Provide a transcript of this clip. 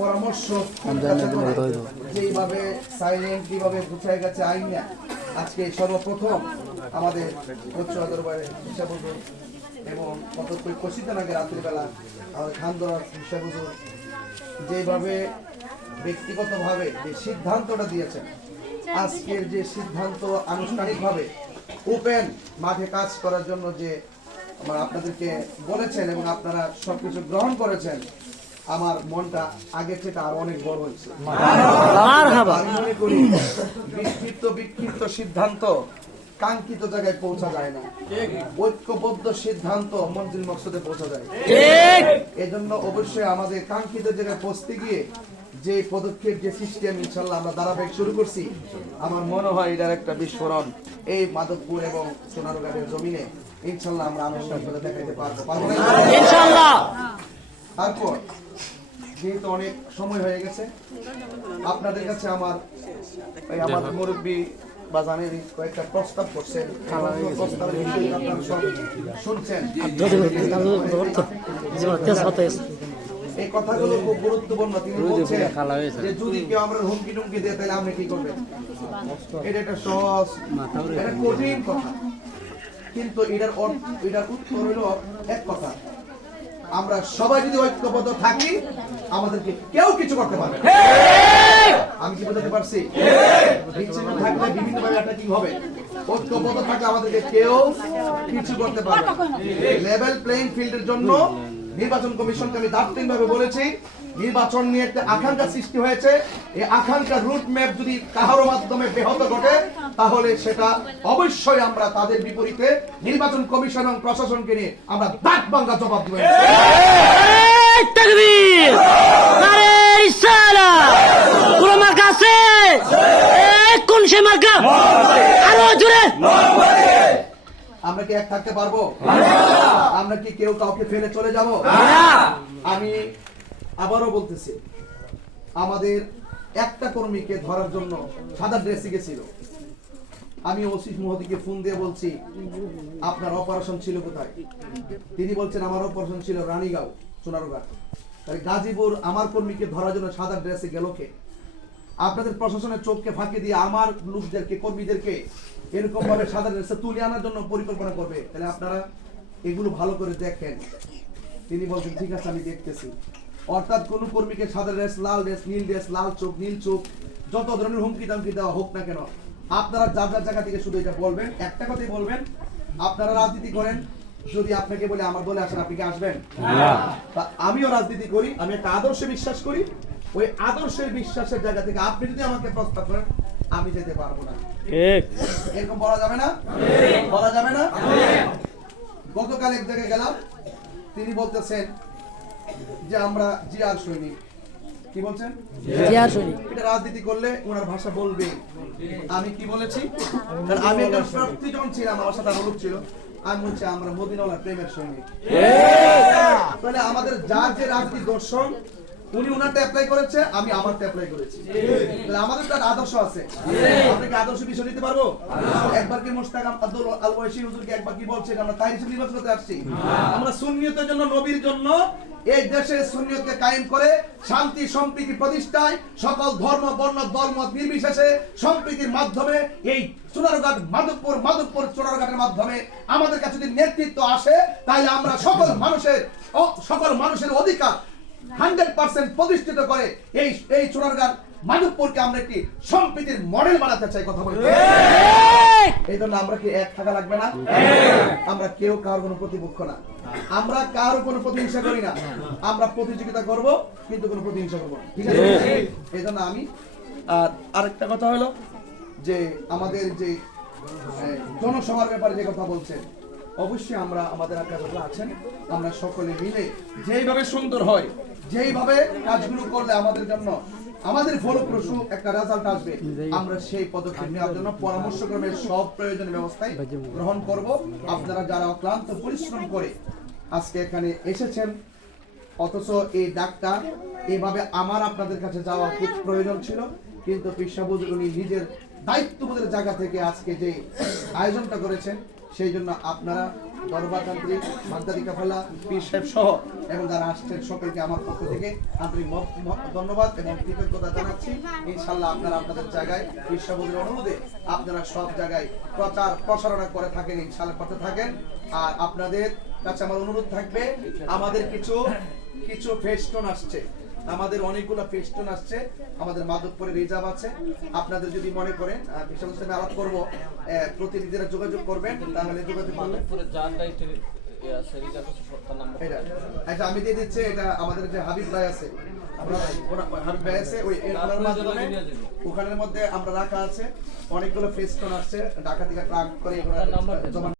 পরামর্শ যেইভাবে সাইলেন্ট কিভাবে গুছায় গেছে আইনা আজকে সর্বপ্রথম আমাদের উচ্চ দরবারে হিসাব হুজুর এবং কতক্ষণ কিছুদিন আগে রাত্রিবেলা আমাদের খানদরার হিসাব হুজুর যেভাবে ব্যক্তিগতভাবে যে সিদ্ধান্তটা দিয়েছেন, আজকের যে সিদ্ধান্ত আনুষ্ঠানিকভাবে ওপেন মাঠে কাজ করার জন্য যে আপনাদেরকে বলেছেন এবং আপনারা সবকিছু গ্রহণ করেছেন, আমার মনটা আগের থেকে আরো অনেক বড় হয়েছে। আমি মনে করি বিক্ষিপ্ত সিদ্ধান্ত কাঙ্ক্ষিত জায়গায় পৌঁছা যায় না, ঐক্যবদ্ধ সিদ্ধান্ত মঞ্জিল মকসদে পৌঁছা যায়। এজন্য অবশ্যই আমাদের কাঙ্ক্ষিত জায়গায় পৌঁছতে গিয়ে যে পদক্ষেপ যে সিস্টেম ইনশাল্লাহ আমরা ধারাবাহিক শুরু করছি, আমার মনে হয় এটার একটা বিস্ফোরণ এই মাধবপুর এবং সোনারগাঁয়ের জমিনে ইনশাল্লাহ আমরা আনুষ্ঠানিকভাবে দেখাইতে পারবো ইনশাল্লাহ। তারপর যেহেতু অনেক সময় হয়ে গেছে, আপনাদের কাছে আমার মুরব্বী বা জানেন কয়েকটা প্রস্তাব করছেন, প্রস্তাবের বিষয়ে আপনারা সব শুনছেন। এই কথাগুলো খুব গুরুত্বপূর্ণ। তিনি বলছেন যে যদি কেউ আমরা হুমকি টুমকি দেয় তাহলে আপনি কি করবেন? এটা একটা সহজ, এটা কঠিন কথা, কিন্তু এটার উত্তর হলো এক কথা, আমরা সবাই যদি ঐক্যবদ্ধ থাকি আমাদেরকে কেউ কিছু করতে পারবে। আমি কি বোঝাতে পারছি? বিচ্ছিন্ন থাকলে বিভিন্নভাবে অ্যাটাকিং হবে, ঐক্যবদ্ধ থাকলে আমাদেরকে কেউ কিছু করতে পারবে। লেভেল প্লেইং ফিল্ডের জন্য নির্বাচন কমিশনকে আমি দাপ্তরিকভাবে বলেছি, নির্বাচন নিয়ে একটা আকাঙ্ক্ষা সৃষ্টি হয়েছে, এই আকাঙ্ক্ষার রুট ম্যাপ যদি কাহারো মাধ্যমে ব্যাহত ঘটে তাহলে সেটা অবশ্যই আমরা তাদের বিপরীতে নির্বাচন কমিশন এবং প্রশাসনকে নিয়ে আমরা দাঁত ভাঙা জবাব দেব। আমরা কি এক থাকতে পারবো? আমরা কি কেউ কাউকে ফেলে চলে যাব? আমি আবারও বলতেছি, আমাদের একটা কর্মীকে ধরার জন্য সাদা ড্রেসে গেছিল, আমি ওসি মহোদয়কে ফোন দিয়ে বলছি আপনার অপারেশন ছিল কোথায়? তিনি বলছেন আমার অপারেশন ছিল রানীগাঁও সোনারগাঁ। তাহলে গাজীপুর আমার কর্মীকে ধরার জন্য সাদা ড্রেসে গেল কে? আপনাদের প্রশাসনের চোখকে ফাঁকি দিয়ে আমার লোকদেরকে কর্মীদেরকে এরকম ভাবে সাদা ড্রেসে তুলে আনার জন্য পরিকল্পনা করবে। তাহলে আপনারা এগুলো ভালো করে দেখেন। তিনি বলছেন ঠিক আছে আমি দেখতেছি। অর্থাৎ কোন কর্মীকে সাদা ড্রেস, লাল ড্রেস, নীল ড্রেস, লাল চোখ, নীল চোখ, যত ধরনের হুমকি দামকি দেওয়া হোক না কেন, আপনারা যার যার জায়গা থেকে শুধু এটা বলবেন, একটা কথাই বলবেন, আপনারা রাজনীতি করেন, যদি আপনাকে বলে আমার দলে আসেন আপনি কি আসবেন? তা আমিও রাজনীতি করি, আমি একটা আদর্শে বিশ্বাস করি, ওই আদর্শের বিশ্বাসের জায়গা থেকে আপনি যদি আমাকে প্রস্তাব করেন আমি যেতে পারবো না। এরকম বলা যাবে না, বলা যাবে না। গতকাল এক জায়গায় গেলাম, তিনি বলতেছেন যে আমরা জিয়ার সৈনিক। কি বলছেন? জিয়ার সৈনিক। এটা রাজনীতি করলে ওনার ভাষা বলবে। আমি কি বলেছি? আমি একজন প্রার্থীজন ছিলাম, আমার সাথে আরো লোক ছিল, আমি বলছি আমরা মদিনাওয়ালার প্রেমের সৈনিক। তাহলে আমাদের যার যে রাজনীতি দর্শন, উনি ওনারটা অ্যাপ্লাই করেছে, আমি আমারটা অ্যাপ্লাই করেছি। তাহলে আমাদের তো আদর্শ আছে, আমরা কি আদর্শ বিষয় নিতে পারবো? একবার কি মুশতাক আব্দুল আল ওয়াইসি হুজুরকে একবার কি বলছেন আমরা তাই হিসেবে নির্বাচন করতে আসছি? আমরা সুন্নিয়তের জন্য, নবীর জন্য এই দেশে সুন্নিয়তকে কায়েম করে শান্তি সম্প্রীতি প্রতিষ্ঠায় সকল ধর্ম বর্ণ দলমত নির্বিশেষে সম্প্রীতির মাধ্যমে এই সোনারগাঁ মাধবপুর সোনারগাঁয়ের মাধ্যমে আমাদের কাছে যদি নেতৃত্ব আসে তাহলে আমরা সকল মানুষের অধিকার 100% প্রতিষ্ঠিত করে এই সোনারগাঁ মাধবপুরকে আমরা একটি সম্প্রীতির মডেল বানাতে চাই। কথা বলতে এই জন্য আমরা কি এক থাকা লাগবে না? আমরা কেউ কারোর কোনো প্রতিপক্ষ না, আমরা কারোর কোনো প্রতিহিংসা করি না, আমরা প্রতিযোগিতা করব কিন্তু কোনো প্রতিহিংসা করব না। ঠিক আছে? এই জন্য আমি আরেকটা কথা হলো যে আমাদের যে জনসভার ব্যাপারে যে কথা বলছেন, অবশ্যই আমরা আমাদের আকাঙ্ক্ষা আছেন, আমরা সকলে মিলে যেইভাবে সুন্দর হয়, যেইভাবে কাজগুলো করলে আমাদের জন্য আমাদের ফলপ্রসূ একটা রেজাল্ট আসবে, আমরা সেই পদক্ষেপ নেওয়ার জন্য পরামর্শক্রমে সব প্রয়োজনীয় ব্যবস্থায় গ্রহণ করব। আপনারা যারা অক্লান্ত পরিশ্রম করে আজকে এখানে এসেছেন, অথচ এই ডাকটা এইভাবে আমার আপনাদের কাছে যাওয়া খুব প্রয়োজন ছিল, কিন্তু পেশাবুজ উনি নিজের দায়িত্ববোধের জায়গা থেকে আজকে যে আয়োজনটা করেছেন সেই জন্য আপনারা দরবার কান্ত্রী বাগদাদি কাফেলা পীর সাহেব সহ এবং যারা আসছেন সকলকে আমার পক্ষ থেকে আন্তরিক ধন্যবাদ এবং কৃতজ্ঞতা জানাচ্ছি। ইনশাআল্লাহ আপনারা আপনাদের জায়গায় পীর সাহেবের অনুরোধে আপনারা সব জায়গায় প্রচার প্রসারণা করে থাকেন, ইনশাআল্লাহ করতে থাকেন। আর আপনাদের কাছে আমার অনুরোধ থাকবে, আমাদের কিছু ফেস্টুন আসছে, আমাদের অনেকগুলো ফেস্টুন আসছে, আমাদের মাধবপুরে রিজার্ভ আছে। আপনাদের যদি মনে করেন বিশ্বনাথ সাহেব আলাপ করব, প্রতিনিধিরা যোগাযোগ করবেন, তাহলে যোগাযোগ করবেন। আচ্ছা আমি দিয়ে দিচ্ছি, এটা আমাদের যে হাবিব ভাই আছে, হাবিব ভাই আছে ওই ওখানের মধ্যে আমরা রাখা আছে। অনেকগুলো ফেস্টুন আসছে ঢাকা থেকে ট্রাক করে